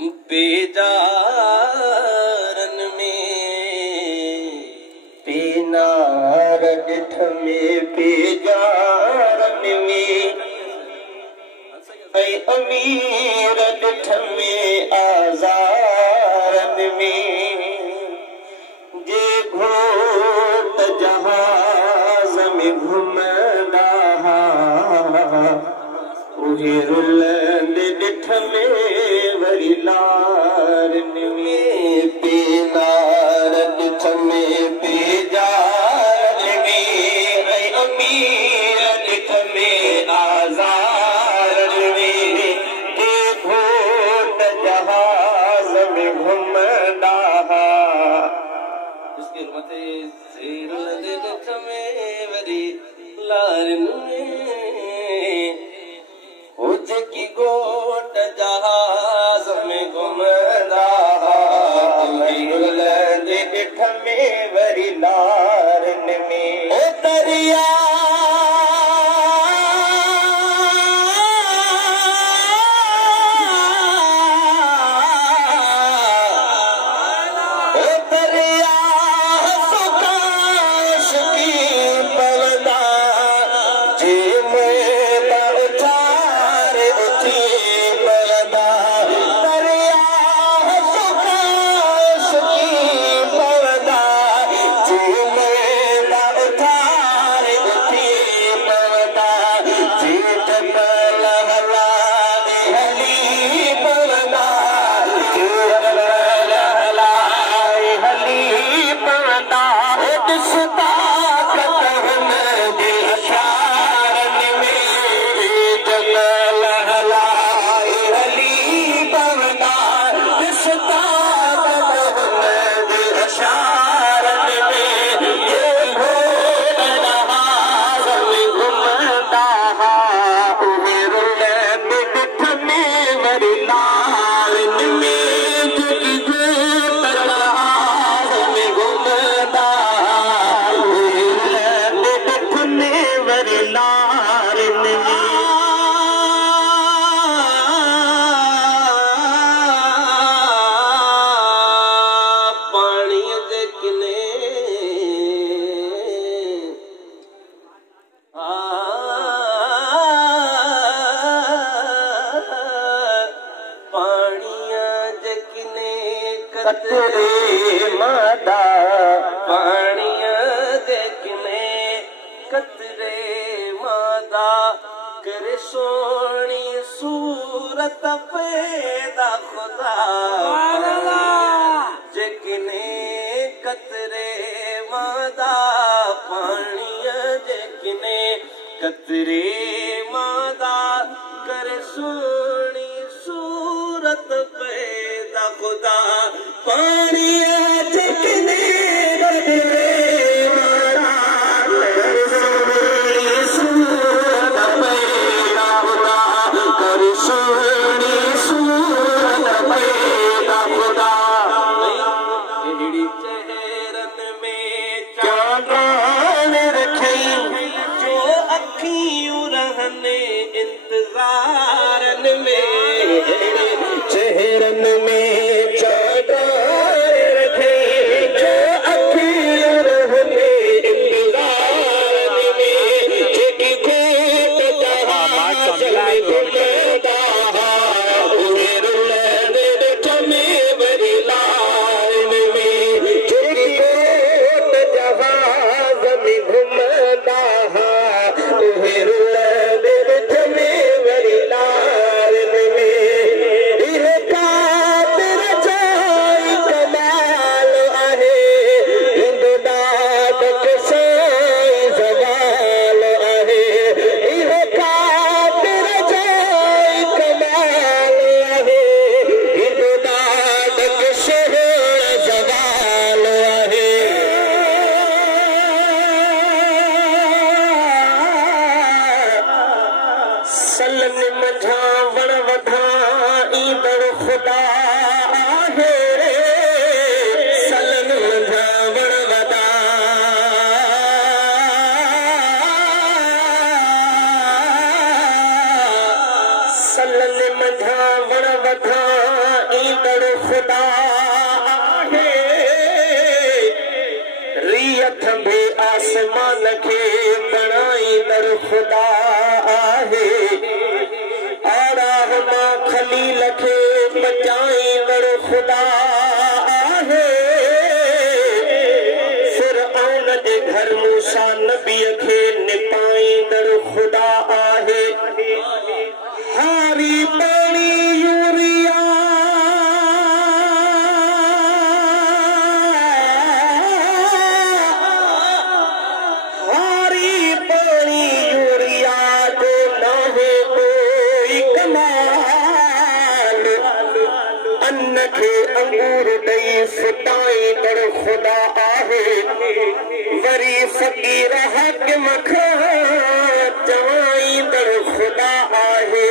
बेजारन में पीनार ॾिठ में बेजारन में ऐं अमीर ॾिठ में आज़ारन में जे घोट जहाज़ में घुमंदा उहे रुलंदे ॾिठ में वरी लारन में पीनार ॾिठ में बेजारन में ऐं अमीर ॾिठ में आज़ारन में जे घोट जहाज़ में घुमंदा इसके मथे रुलंदे ॾिठ में वरी लारन में की गोट जहाज़ में घुमंदा रुलंदे ॾिठ में वरी लारन में ओ दरिया कतरे मादा पाणीअ जे किने कतरे मादा करे सोणी सूरत पैदा खुदा जे किने कतरे मादा पाणीअ जे किने कतरे मादा करे सोणी सूरत पैदा खुदा पानी जगने कतरे मादा करे सोणी सूरत पैदा खुदा करे सोणी सूरत पैदा खुदा अहिड़ी चेहरन में चांदन रखई जो अखियूं रहने इंतज़ारन में चेहरन में खुदा आहे रियत बे आसमान के बणाईंदड़ खुदा आहे आराह मां खलील के बचाईंदड़ खुदा आहे फिरऔन जे घर मूसा नबीअ खे निपाईंदड़ खुदा आहे हारी पाणी यूरिया हारी पाणी यूरिया जो नाहे कोई कमाल अन्न खे अंगूर ॾेई फुटाईंदड़ खुदा आहे वरी फ़क़ीर हाकिम खां चवाईंदड़ खुदा आहे